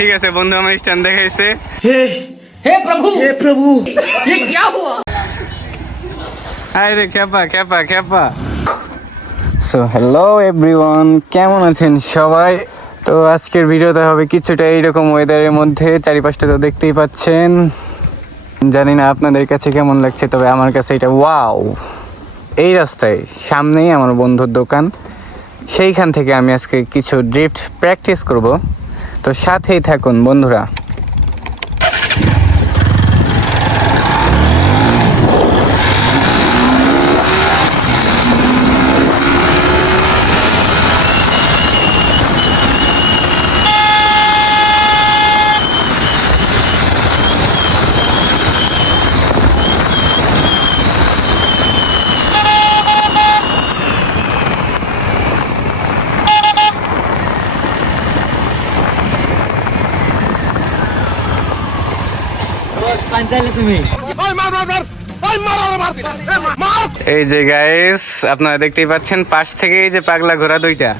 ঠিক আছে বন্ধু আমার স্ট্যান্ড দেখাইছে। हे प्रभु ये क्या हुआ? আরে খেপা খেপা খেপা। সো হ্যালো এভরিওয়ান, কেমন আছেন সবাই? তো আজকের ভিডিওটা হবে কিছুটা এইরকম ওয়েদারের মধ্যে, চারিপাশটা তো দেখতেই পাচ্ছেন। জানি না আপনাদের কাছে কেমন লাগছে, তবে আমার কাছে এটা ওয়াও। এই রাস্তায় সামনেই আমার বন্ধুর দোকান, সেইখান থেকে আমি আজকে কিছু ড্রিফট প্র্যাকটিস করব। তো সাথেই থাকুন বন্ধুরা। এই যে গাইস আপনারা দেখতেই পাচ্ছেন, পাশ থেকে এই যে পাগলা ঘোড়া দুইটা।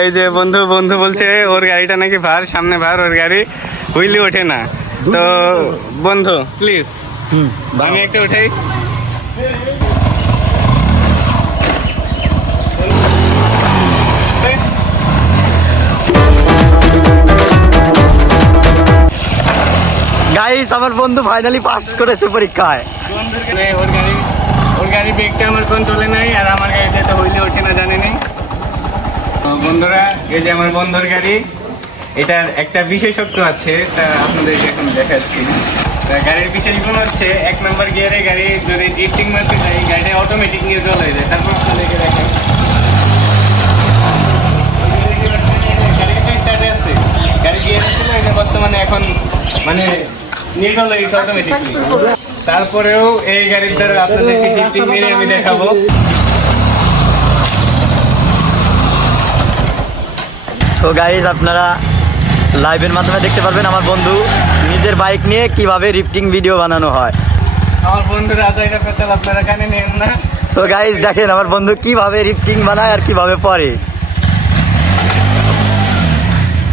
এই যে বন্ধু বলছে ওর গাড়িটা নাকি ভার, সামনে ভার, ওর গাড়ি হুইলি ওঠে না। তো বন্ধু প্লিজ আমি একটা উঠাই। গাইস আমার বন্ধু ফাইনালি পাস করেছে পরীক্ষায়। ওর গাড়ি ব্রেকটা আমার কন্ট্রোলে নাই, আর আমার গাড়িতে তো হইলে ওঠে না, জানি নেই। তো বন্ধুরা এই যে আমার বন্ধুর গাড়ি, এটার একটা বিশেষত্ব আছে, তা আপনাদেরকে এখন দেখাচ্ছি। গাড়ির বিশেষ গুণ হচ্ছে 1 নম্বর গিয়ারে গাড়ি যদি ড্রিফটিং মারতে যায়, গাড়িটা অটোমেটিক নিউট্রাল হয়ে যায়। তারপর আপনাদেরকে দেখেন গাড়ি গিয়ারে ছিল, এটা বর্তমানে এখন মানে নিউট্রাল হয়ে গেছে অটোমেটিকলি। তারপরেও এই গাড়ির দ্বারা আপনাদেরকে ড্রিফটিং মেরে আমি দেখাবো। সো গাইস আপনারা লাইভের মাধ্যমে দেখতে পারবেন আমার বন্ধু নিজের বাইক নিয়ে কিভাবে রিফটিং ভিডিও বানানো হয়। আমার বন্ধুরা আজাইরা পেছাল, আপনারা কানে নেন না। সো গাইস দেখেন আমার বন্ধু কিভাবে রিফটিং বানায় আর কিভাবে পড়ে।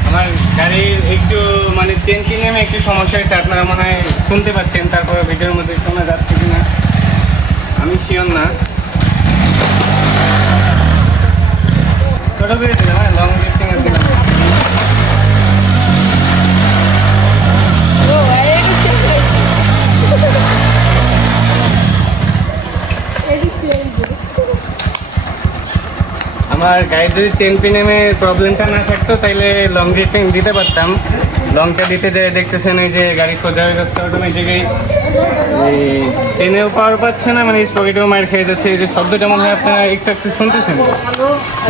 আমার গাড়ির একটু মানে চেন কিনে একটু সমস্যা হয়েছে, আপনারা মনে হয় শুনতে পাচ্ছেন। তারপরে ভিডিওর মধ্যে শোনা যাচ্ছে কিনা আমি শিওর না। ছোট করে দিলাম, লং ড্রিফটিং এর দিলাম। আমার গাড়ির যদি চেন পিনেমের প্রবলেমটা না থাকতো তাইলে লং ড্রিফটিং দিতে পারতাম। লংটা দিতে যেয়ে দেখতেছেন এই যে গাড়ি সোজা হয়ে যাচ্ছে অটোমেটিকই, এই চেনেও পাওয়ার পাচ্ছে না, মানে স্পকেটেও মার খেয়ে যাচ্ছে। এই যে শব্দটা মনে হয় আপনারা একটু একটু শুনতেছেন।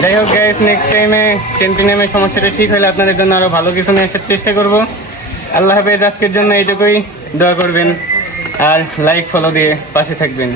যাই হোক গাইস, নেক্সট টাইমে চেন পিনেমের সমস্যাটা ঠিক হলে আপনাদের জন্য আরও ভালো কিছু নিয়ে আসার চেষ্টা করব। আল্লাহ হাফেজ, আজকের জন্য এইটুকুই। দোয়া করবেন আর লাইক ফলো দিয়ে পাশে থাকবেন।